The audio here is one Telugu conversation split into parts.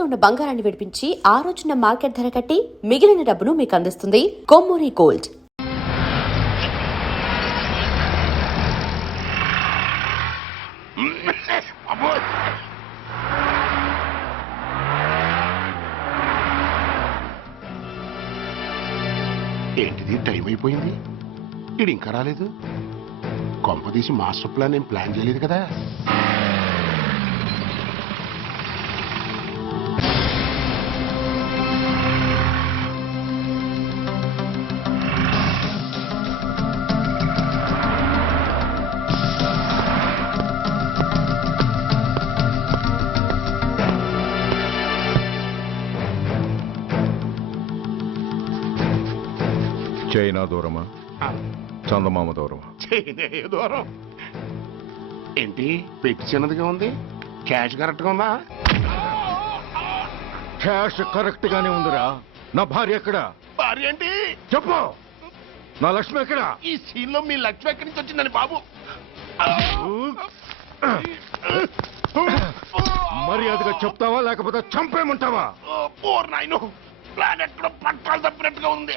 తాకట్లో ఉన్న బంగారాన్ని విడిపించి ఆ రోజున మార్కెట్ ధర కట్టి మిగిలిన డబ్బును మీకు అందిస్తుంది కొమ్మూరి గోల్డ్. ఏంటిది, టైం అయిపోయింది, ఇది ఇంకా రాలేదు. కొంపదీసి మాస్టర్ ప్లాన్ ఏం ప్లాన్ చేయలేదు కదా. చైనా దూరమా, చందమామ దూరమా? చైనా దూరం ఏంటి, పెట్టి చిన్నదిగా ఉంది, క్యాష్ కరెక్ట్ గా ఉందా? క్యాష్ కరెక్ట్ గానే ఉందిరా. నా భార్య ఎక్కడ? భార్య ఏంటి చెప్పు. నా లక్ష్మి ఎక్కడ? ఈ సీన్ లో మీ లక్ష్మి ఎక్కడి నుంచి వచ్చిందని బాబు. మర్యాదగా చెప్తావా లేకపోతే చంపేమంటావా? పోర్ నాయను, ప్లాన్ ఎక్కడ పట్టాలు తప్పినట్టుగా ఉంది.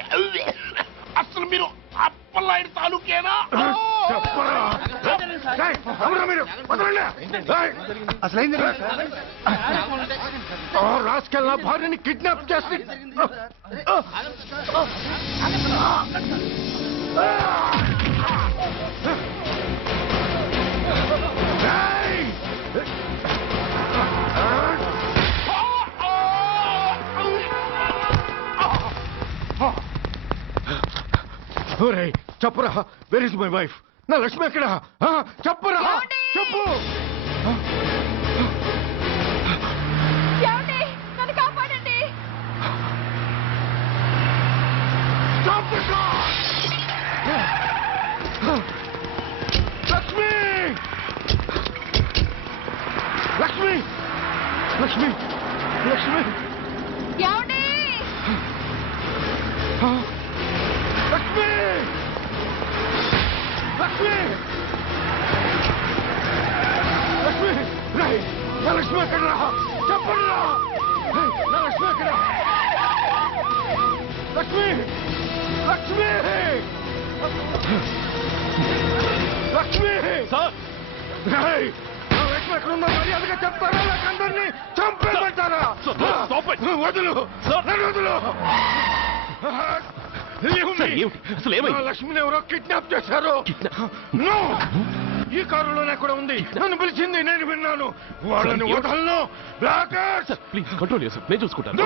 అసలు మీరు అప్పలాయుడు తాలూకేనా? రాసుకెళ్ళ భార్యని కిడ్నాప్ చేసి చెప్పరా, వెర్ ఇస్ మై వైఫ్? నా లక్ష్మి ఎక్కడ? చెప్పరా, చెప్పు. లక్ష్మి, లక్ష్మి, లక్ష్మి, లక్ష్మి, లక్ష్మి, లక్ష్మి, లక్ష్మి, రై, నా లక్ష్మి ఎక్కడ? చెప్పండి, నా లక్ష్మి ఎక్కడ? లక్ష్మి, లక్ష్మి, లక్ష్మి, రై, నా లక్ష్మి ఎక్కడ ఉందో మర్యాదగా చెప్తారా లేక అందరినీ చంపేమంటారా? వదులు, నన్ను వదులు. లక్ష్మిని ఎవరో కిడ్నాప్ చేశారు. ఈ కారులోనే కూడా ఉంది. నన్ను పిలిచింది, నేను విన్నాను. వాళ్ళని వదలను. ప్లీజ్ కంట్రోల్ చేస్తాను, నేను చూసుకుంటాను.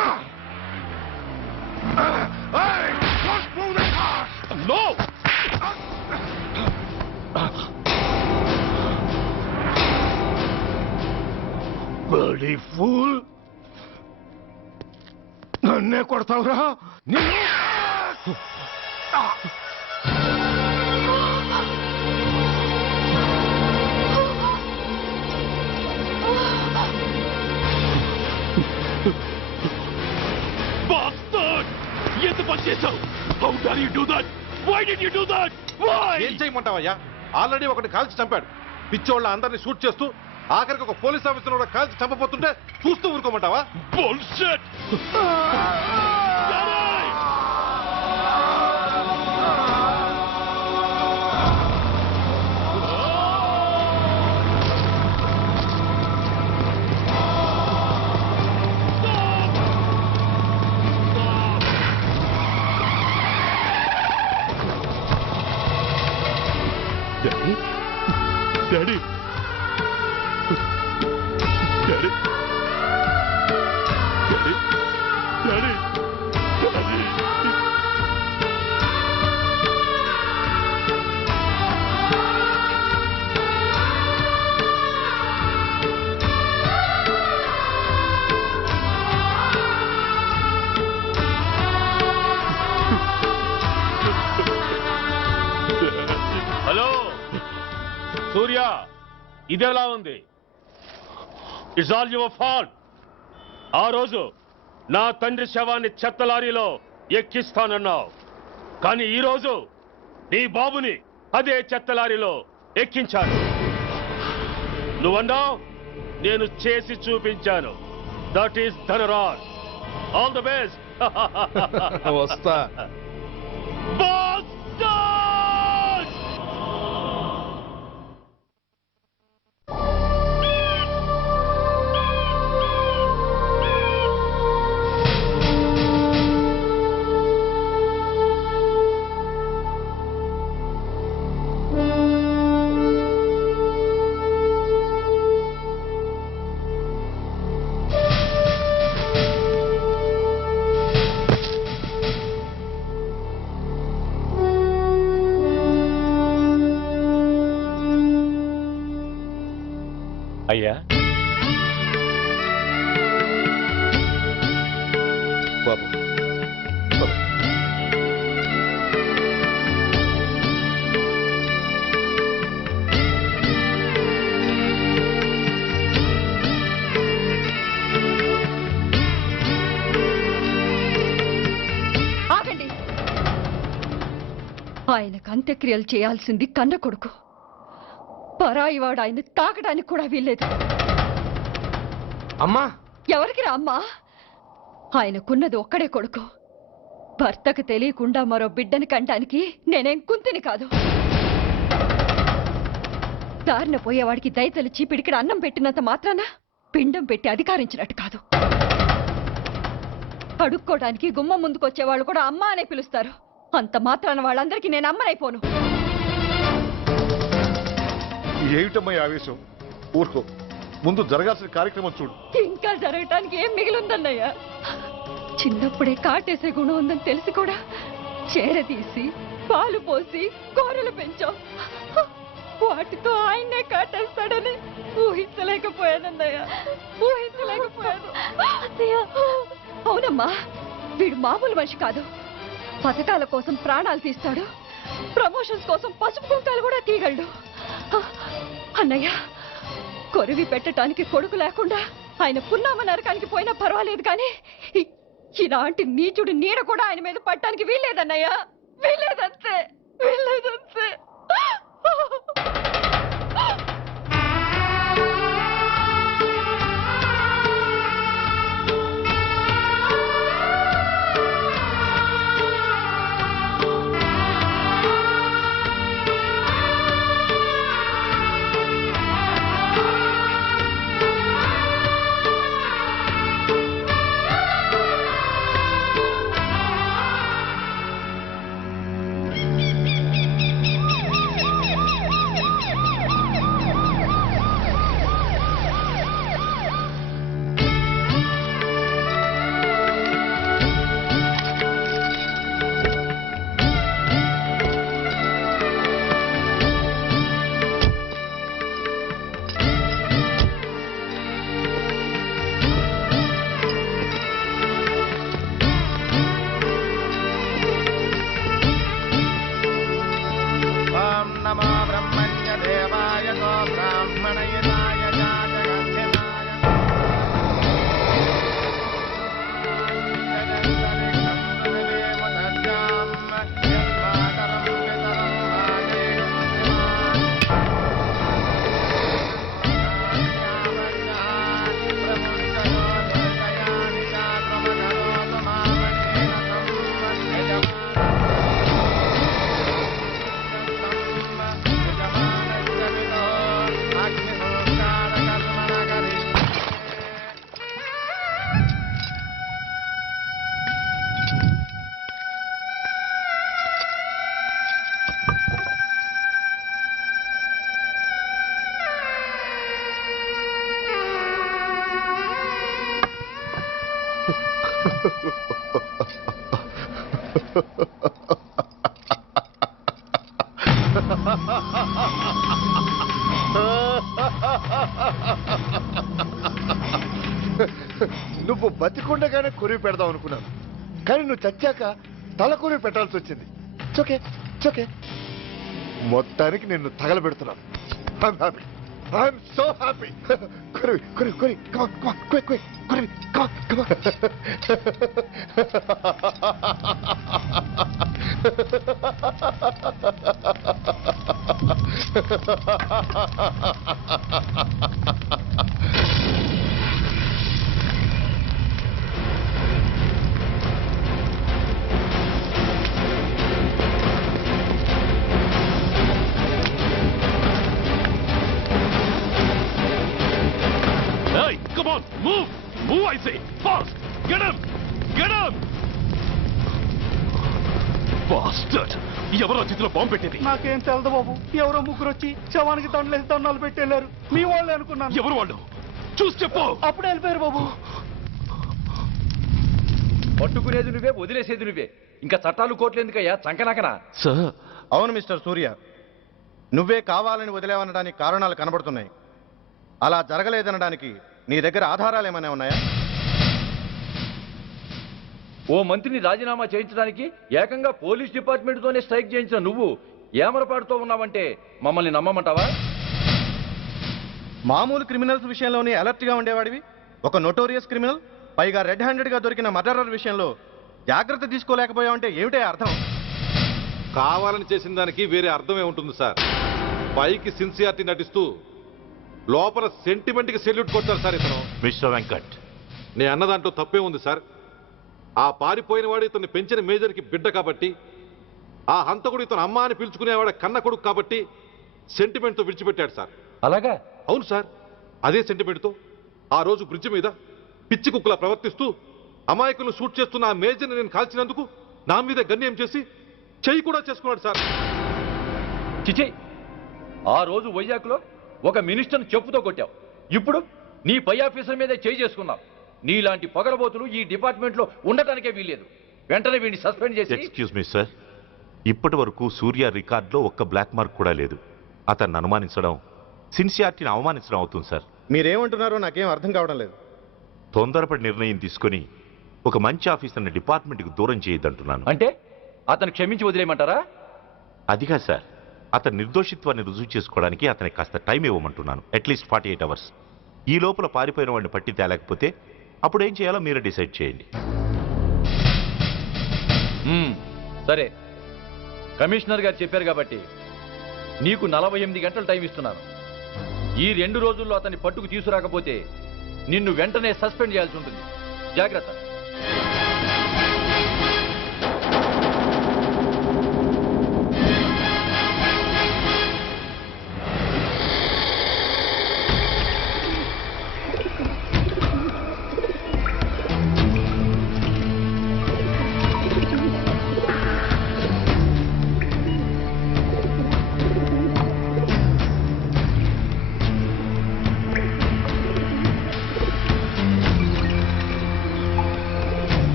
Bloody fool! నన్నే కొడతావురా? ఎంత పని చేశావు? How dare you do that? Why did you do that? Why? ఏం చేయమంటావయ్యా? ఆల్రెడీ ఒకటి కాల్చి చంపాడు. పిచ్చోళ్ళ అందరినీ షూట్ చేస్తూ ఆఖరికి ఒక పోలీస్ ఆఫీసర్ కూడా కాల్చి చంపబోతుంటే చూస్తూ ఊరుకోమంటావా? Bullshit! Daddy? Daddy? Daddy? Daddy? Daddy? Daddy? Hello Surya, ఇదెలా ఉంది? It's all your fault. ఆ రోజు నా తండ్రి శవాన్ని చెత్త లారీలో ఎక్కిస్తానన్నావు, కానీ ఈ రోజు నీ బాబుని అదే చెత్త లారీలో ఎక్కించాను. నువ్వన్నావు, నేను చేసి చూపించాను. That is Dhanraj. All the best. వస్తా. బాస్టర్డ్! అయ్యా, బాబు బాబు. ఆగండి. ఆయనకు అంత్యక్రియలు చేయాల్సింది కన్న కొడుకు. పరాయివాడు ఆయన తాకడానికి కూడా వీల్లేదు. అమ్మా, ఎవరికి రా అమ్మా? ఆయనకున్నది ఒక్కడే కొడుకు. భర్తకు తెలియకుండా మరో బిడ్డని కంటానికి నేనేం కుంతిని కాదు. దారిన పోయేవాడికి దయతలిచి పిడికిడ అన్నం పెట్టినంత మాత్రాన పిండం పెట్టి అధికారించినట్టు కాదు. అడుక్కోవడానికి గుమ్మం ముందుకొచ్చేవాళ్ళు కూడా అమ్మ అనే పిలుస్తారు. అంత మాత్రాన వాళ్ళందరికీ నేను అమ్మనైపోను. ఏమిటమ్మా ఈ ఆవేశం? ఊరుకో, ముందు జరగాల్సిన కార్యక్రమం చూడు. ఇంకా జరగటానికి ఏం మిగిలిందన్నయ్యా? చిన్నప్పుడే కాటేసే గుణం ఉందని తెలిసి కూడా చేరదీసి పాలు పోసి కూరలు పెంచాం. వాటితో ఆయన్నే కాటేస్తాడని ఊహించలేకపోయానన్నయ్యా, ఊహించలేకపోయాను. అవునమ్మా, వీడు మామూలు మనిషి కాదు. పథకాల కోసం ప్రాణాలు తీస్తాడు, ప్రమోషన్స్ కోసం పసుపు కుంకాలు కూడా తీయగలడు. అన్నయ్య, కొరివి పెట్టడానికి కొడుకు లేకుండా ఆయన పున్నామ నరకానికి పోయినా పర్వాలేదు, కానీ ఇలాంటి నీచుడు నీడ కూడా ఆయన మీద పట్టడానికి వీల్లేదన్నయ్య, వీల్లేదంతే, వీల్లేదంతే. నువ్వు బతికుండగానే కొరివి పెడదాం అనుకున్నాను, కానీ నువ్వు చచ్చాక తల కొరివి పెట్టాల్సి వచ్చింది. చోకే చోకే, మొత్తానికి నిన్ను తగలబెడుతున్నాను. I'm happy, I'm so happy. కొరివి కొరివి కొరివి, కమాన్ కమాన్, క్విక్ క్విక్, కొరివి, come on come on. Move, I say! Fast! Get him! Get him! Bastard! ఎవరో చేతిలో బాంబు పెట్టింది? నాకేం తెలదు బాబు. ఎవరో ముగ్గురు వచ్చి శవానికి దండలేసి దండాలు పెట్టేళ్లారు. మీ వాళ్ళే అనుకున్నాను. ఎవరు వాళ్ళు? చూసి చెప్పు. అప్పుడే వెళ్ళిపోయారు బాబు. పట్టుకునేది నువ్వే, వదిలేసేది నువ్వే. ఇంకా చట్టాలు కోర్టులు ఎందుకయ్యా చంకనాకనా? సార్, అవును మిస్టర్ సూర్య, నువ్వే కావాలని వదిలేవనడానికి కారణాలు కనబడుతున్నాయి. అలా జరగలేదనడానికి నీ దగ్గర ఆధారాలు ఏమైనా ఉన్నాయా? ఓ మంత్రిని రాజీనామా చేయించడానికి ఏకంగా పోలీస్ డిపార్ట్మెంట్తోనే స్ట్రైక్ చేయించిన నువ్వు ఏమరపాటుతో ఉన్నావంటే మమ్మల్ని నమ్మమంటావా? మామూలు క్రిమినల్స్ విషయంలోనే అలర్ట్గా ఉండేవాడివి, ఒక నోటోరియస్ క్రిమినల్, పైగా రెడ్ హ్యాండెడ్గా దొరికిన మర్డరర్ విషయంలో జాగ్రత్త తీసుకోలేకపోయావంటే ఏమిటే అర్థం? కావాలని చేసిన దానికి వేరే అర్థమే ఉంటుంది సార్. పైకి సిన్సియారిటీ నటిస్తూ లోపల సెంటిమెంట్కి సెల్యూట్ కొడతారు సార్ ఇతను. మిస్టర్ వెంకట్, నేను అన్న దాంట్లో తప్పే ఉంది సార్. ఆ పారిపోయిన వాడు ఇతన్ని పెంచిన మేజర్కి బిడ్డ కాబట్టి, ఆ హంతకుడు ఇతను అమ్మ అని పిలుచుకునేవాడు కన్న కొడుకు కాబట్టి సెంటిమెంట్తో విడిచిపెట్టాడు సార్. అలాగా? అవును సార్, అదే సెంటిమెంట్తో ఆ రోజు బ్రిడ్జ్ మీద పిచ్చి కుక్కలా ప్రవర్తిస్తూ అమాయకులను షూట్ చేస్తున్న ఆ మేజర్ని నేను కాల్చినందుకు నా మీద గన్యం చేసి చెయ్యి కూడా చేసుకున్నాడు సార్. చిచి, ఆ రోజు వైజాగ్లో ఒక మినిస్టర్ని చెప్పుతో కొట్టావు. ఇప్పుడు నీ పై ఆఫీసర్ మీదే చేయి చేసుకున్నావు. నీలాంటి పొగరబోతులు ఈ డిపార్ట్మెంట్లో ఉండటానికే వీల్లేదు. వెంటనే వీడిని సస్పెండ్ చేసి. ఎక్స్క్యూజ్ మీ సార్, ఇప్పటి వరకు సూర్య రికార్డులో ఒక్క బ్లాక్ మార్క్ కూడా లేదు. అతన్ని అనుమానించడం సిన్సియారిటీని అవమానించడం అవుతుంది సార్. మీరేమంటున్నారో నాకేం అర్థం కావడం లేదు. తొందరపడి నిర్ణయం తీసుకొని ఒక మంచి ఆఫీసర్ని డిపార్ట్మెంట్కి దూరం చేయొద్దంటున్నాను. అంటే అతను క్షమించి వదిలేయమంటారా? అదిగా సార్, అతని నిర్దోషిత్వాన్ని రుజువు చేసుకోవడానికి అతనికి కాస్త టైం ఇవ్వమంటున్నాను. At least 48 hours. ఈ లోపల పారిపోయిన వాడిని పట్టి తేలేకపోతే అప్పుడు ఏం చేయాలో మీరే డిసైడ్ చేయండి. సరే, కమిషనర్ గారు చెప్పారు కాబట్టి నీకు 48 గంటలు టైం ఇస్తున్నాను. ఈ 2 రోజుల్లో అతన్ని పట్టుకు తీసుకురాకపోతే నిన్ను వెంటనే సస్పెండ్ చేయాల్సి ఉంటుంది. జాగ్రత్త.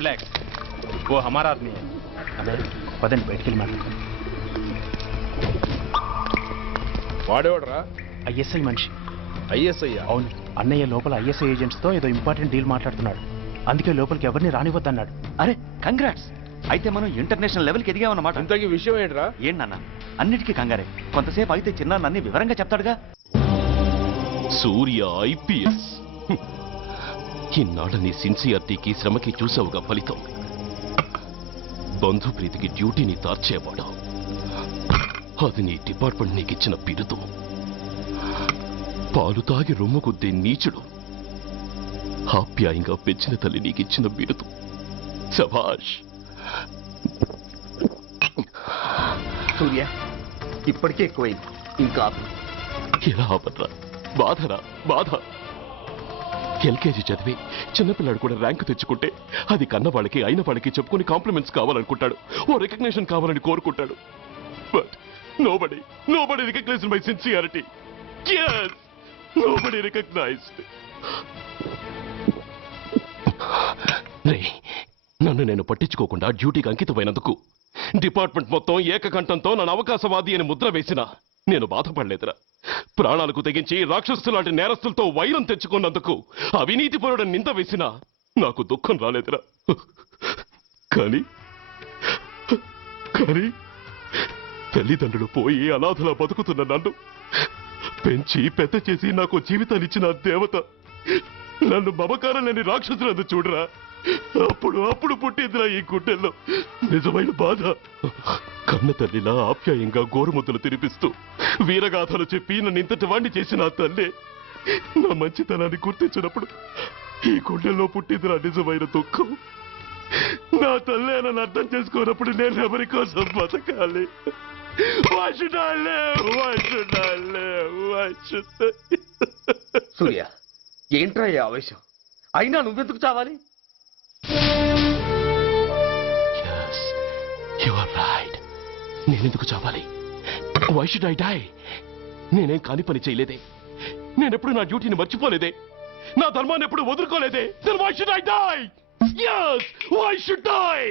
రిలాక్స్, ఓ హమారా ఆద్మీ హై. అదే పదండి బయటికి వెళ్ళి మాట్లాడతాం. వాడేవాడరా? ఐఎస్ఐ మనిషి. ఐఎస్ఐ? అవును, అన్నయ్య లోపల ఐఎస్ఐ ఏజెంట్స్తో ఏదో ఇంపార్టెంట్ డీల్ మాట్లాడుతున్నాడు. అందుకే లోపలికి ఎవరిని రానివద్దన్నాడు. అరే కంగ్రాట్స్, అయితే మనం ఇంటర్నేషనల్ లెవెల్కి ఎదిగామన్నమాట. ఇంతకీ విషయం ఏంట్రా? ఏంటన్నా అన్నిటికీ కంగారే. కొంతసేపు అయితే చిన్న అన్ని వివరంగా చెప్తాడుగా. సూర్య ఐపీఎస్. ఇన్నాళ్ళ నీ సిన్సియారిటీకి శ్రమకి చూసావుగా ఫలితం. బంధుప్రీతికి డ్యూటీని తార్చేవాడు. అది నీ డిపార్ట్మెంట్ నీకిచ్చిన బిరుదు. పాలు తాగి రొమ్ము కొద్దే నీచుడు ఆప్యాయంగా పెంచిన తల్లి నీకిచ్చిన బిరుదు. శభాష్. సూర్య ఇప్పటికే ఎక్కువైంది, ఇంకా ఎలా ఆపట్రా? బాధరా బాధ. ఎల్కేజీ చదివి చిన్నపిల్లాడు కూడా ర్యాంకు తెచ్చుకుంటే అది కన్నవాళ్ళకి అయిన వాళ్ళకి చెప్పుకుని కాంప్లిమెంట్స్ కావాలనుకుంటాడు, ఓ రికగ్నిషన్ కావాలని కోరుకుంటాడు. But nobody recognised my sincerity. Yes, nobody recognized. నన్ను నేను పట్టించుకోకుండా డ్యూటీకి అంకితమైనందుకు డిపార్ట్మెంట్ మొత్తం ఏకకంఠంతో నన్ను అవకాశవాది అని ముద్ర వేసినా నేను బాధపడలేదురా. ప్రాణాలకు తెగించి రాక్షసులాంటి నేరస్తులతో వైరం తెచ్చుకున్నందుకు అవినీతిపరుడని నింద వేసినా నాకు దుఃఖం రాలేదురా. కానీ తల్లిదండ్రులు పోయి అనాథలా బతుకుతున్న నన్ను పెంచి పెద్ద చేసి నాకు జీవితాన్నిచ్చిన దేవత నన్ను మమకారం లేని రాక్షసులందు చూడరా. అప్పుడు పుట్టిందిరా ఈ గుడ్డెల్లో నిజమైన బాధ. కన్న తల్లిలా ఆప్యాయంగా గోరుముద్దలు తినిపిస్తూ వీరగాథలు చెప్పి నన్ను ఇంతటి వాణ్ణి చేసిన ఆ తల్లే నా మంచితనాన్ని గుర్తించినప్పుడు ఈ గుడ్డెల్లో పుట్టిందిరా నిజమైన దుఃఖం. నా తల్లే నన్ను అర్థం చేసుకోనప్పుడు నేను ఎవరి కోసం బతకాలి? Why should I live? Why should I live? Why should I? సూర్య, ఏంట్రా ఈ ఆవేశం? అయినా నువ్వెందుకు చావాలి? Yes, you are right. నేనెందుకు చావాలి? Why should I die? నేనేం కాని పని చేయలేదే. నేనెప్పుడు నా డ్యూటీని మర్చిపోలేదే. నా ధర్మాన్ని ఎప్పుడు వదులుకోలేదే. Then why should I die? Yes, why should I?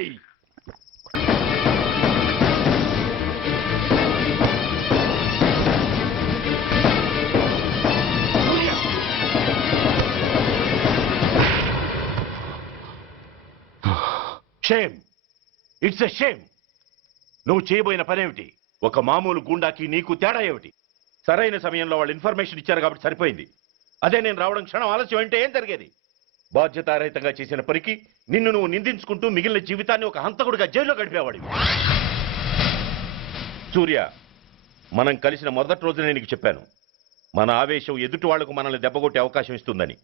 Shame, it's a shame. నువ్వు చేయబోయిన పనేమిటి? ఒక మామూలు గుండాకి నీకు తేడా ఏమిటి? సరైన సమయంలో వాళ్ళు ఇన్ఫర్మేషన్ ఇచ్చారు కాబట్టి సరిపోయింది. అదే నేను రావడం క్షణం ఆలస్యం అంటే ఏం జరిగేది? బాధ్యతారహితంగా చేసిన పనికి నిన్ను నువ్వు నిందించుకుంటూ మిగిలిన జీవితాన్ని ఒక హంతకుడిగా జైల్లో గడిపేవాడివి. సూర్య, మనం కలిసిన మొదటి రోజునే నీకు చెప్పాను, మన ఆవేశం ఎదుటి వాళ్లకు మనల్ని దెబ్బకొట్టే అవకాశం ఇస్తుందని.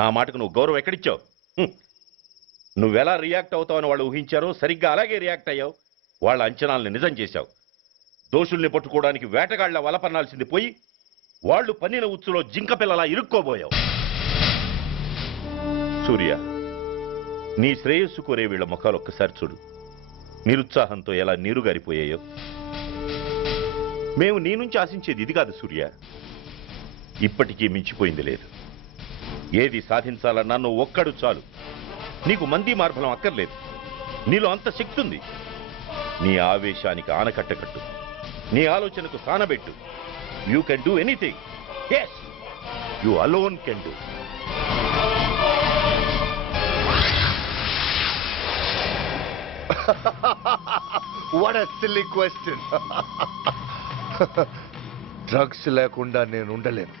నా మాటకు నువ్వు గౌరవం ఎక్కడిచ్చావు? నువ్వెలా రియాక్ట్ అవుతావని వాళ్ళు ఊహించారో సరిగ్గా అలాగే రియాక్ట్ అయ్యావు. వాళ్ళ అంచనాల్ని నిజం చేశావు. దోషుల్ని పట్టుకోవడానికి వేటగాళ్ల వలపన్నాల్సింది పోయి వాళ్ళు పన్నిన ఉచ్చులో జింక పిల్లలా ఇరుక్కోబోయావు. సూర్య, నీ శ్రేయస్సు కోరే వీళ్ల ముఖాలు ఒక్కసారి చూడు. నిరుత్సాహంతో ఎలా నీరుగారిపోయాయో. మేము నీ నుంచి ఆశించేది ఇది కాదు సూర్య. ఇప్పటికీ మించిపోయింది లేదు. ఏది సాధించాలన్నా నువ్వు ఒక్కడు చాలు. నీకు మంది మార్బలం అక్కర్లేదు. నీలో అంత శక్తి ఉంది. నీ ఆవేశానికి ఆనకట్ట కట్టు. నీ ఆలోచనకు సానబెట్టు. You can do anything. Yes, you alone can do. What a silly question. Drugs లేకుండా నేను ఉండలేను.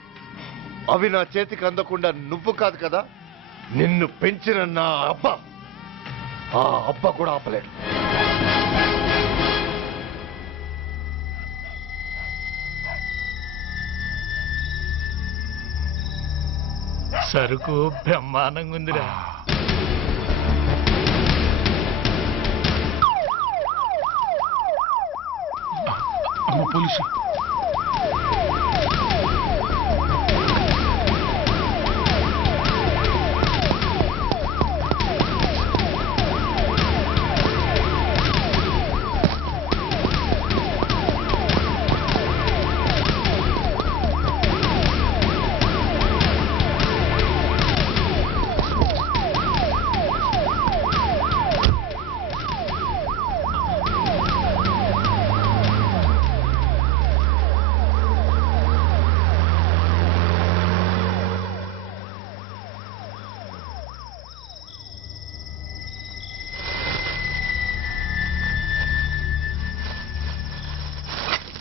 అవి నా చేతికి అందకుండా నువ్వు కాదు కదా, నిన్ను పెంచిన నా అబ్బ, ఆ అబ్బ కూడా ఆపలేడు. సరుకు బ్రహ్మాండంగా ఉందిరా. అమ్మ పోలీసు.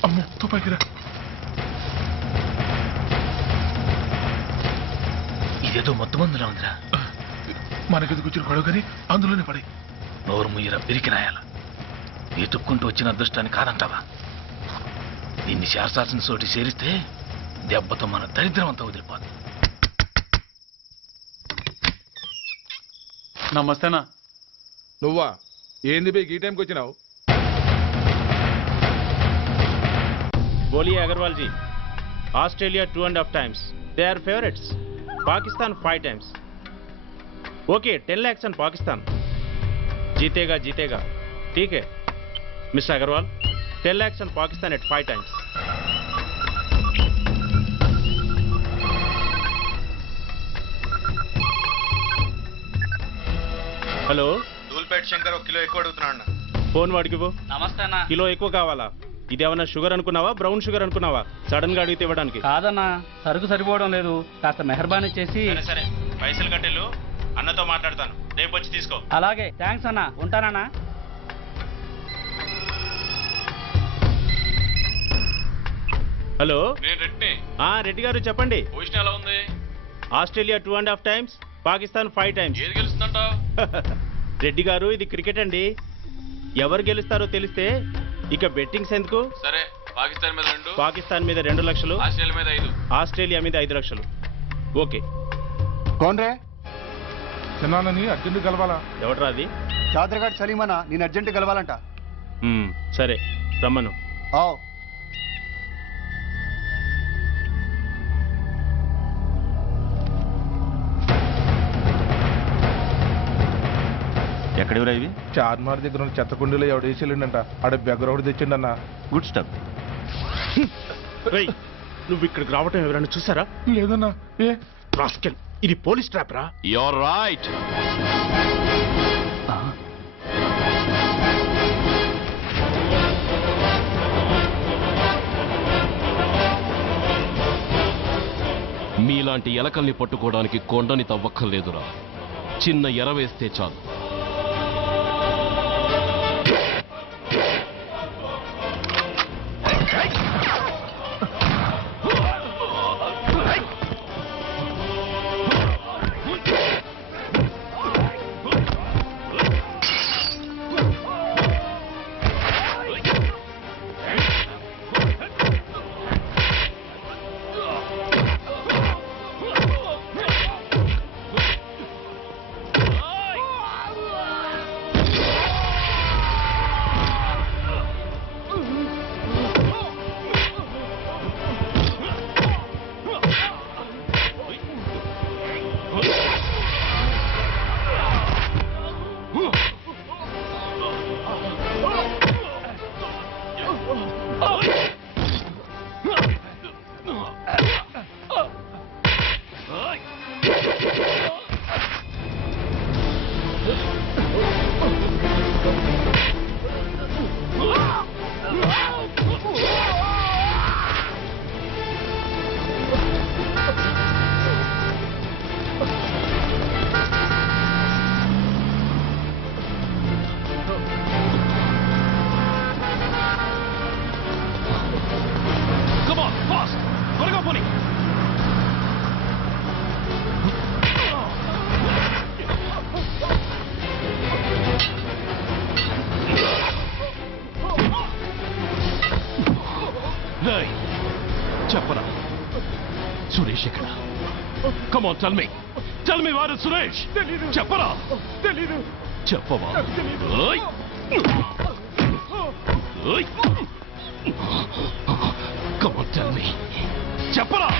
అమ్మ తుపాకిరా. ఇదేదో మొత్తం మందులా ఉందిరా. మనకెందుకు వచ్చిన గొడవ కానీ అందులోనే పడి. నోరు ముయ్యరా పిరికినాయాల. ఎతుక్కుంటూ వచ్చిన అదృష్టాన్ని కాదంటావా? దీన్ని శాస్త్రాసిన చోటి చేరిస్తే దెబ్బతో మన దరిద్రం అంతా వదిలిపోదు. నమస్తేనా. నువ్వా? ఏంది బే ఈ టైంకి వచ్చినావు? बोलिए Agarwal ji. Australia 2.5 times. They are favorites. Pakistan 5 times. Okay, 10 lakhs on Pakistan. जीतेगा जीतेगा. ठीक है mister Agarwal. 10 lakhs on Pakistan at 5 times. Hello, Dhoolpet Shankar ఒక కిలో ఎక్కువ అడుగుతున్నాడు. ఫోన్ వాడికి పో. నమస్తే అన్న. కిలో ఎక్కువ కావాలా? ఇదేమన్నా షుగర్ అనుకున్నావా, బ్రౌన్ షుగర్ అనుకున్నావా? సడన్ గా అడిగితే ఇవ్వడానికి కాదన్నా, సరుకు సరిపోవడం లేదు. కాస్త మెహర్బానీ చేసి. సరే పైసలు కట్టెలు. అన్నతో మాట్లాడతాను, రేపు వచ్చి తీసుకో. అలాగే, థ్యాంక్స్ అన్న. ఉంటానన్నా. హలో, నేను రెడ్డిని. రెడ్డి గారు చెప్పండి. పొజిషన్ ఎలా ఉంది? Australia 2.5 times, Pakistan 5 times. ఏది గెలుస్తుందంటావు? రెడ్డి గారు, ఇది క్రికెట్ అండి. ఎవరు గెలుస్తారో తెలిస్తే ఇక బెట్టింగ్స్ ఎందుకు? సరే, పాకిస్తాన్ మీద 2, పాకిస్తాన్ మీద 2 లక్షలు, ఆస్ట్రేలియా మీద 5. ఆస్ట్రేలియా మీద 5 లక్షలు. ఓకే. కోన్రే? చిన్నాన్నని అర్జెంట్ కలవాలా? ఎవడరా అది? చాదరగాడ్ సలీమనా, నేను అర్జెంట్ కలవాలంట. సరే రమ్మను. ఆవ్. ఎక్కడివరా ఇవి? చార్మార్ దగ్గర ఉన్న చెత్తకుండీలో ఎవడు వేసేళ్ళంట ఆడ బెగ్గర ఒకటి తెచ్చిండన్నా. Good stuff. నువ్వు ఇక్కడికి రావటం ఎవరైనా చూసారా? లేదన్నా. ఏ రాస్కెల్, ఇది పోలీస్ ట్రాప్ రా. You're right. మీలాంటి ఎలకల్ని పట్టుకోవడానికి కొండని తవ్వక్కర్లేదురా, చిన్న ఎర వేస్తే చాలు. చెప్పరా సురేష్ ఎక్కడ? కమ్ ఆన్, టెల్ మీ వారు సురేష్. చెప్పరా? తెలీదు. చెప్పవా? Come on, tell me. చెప్పరా?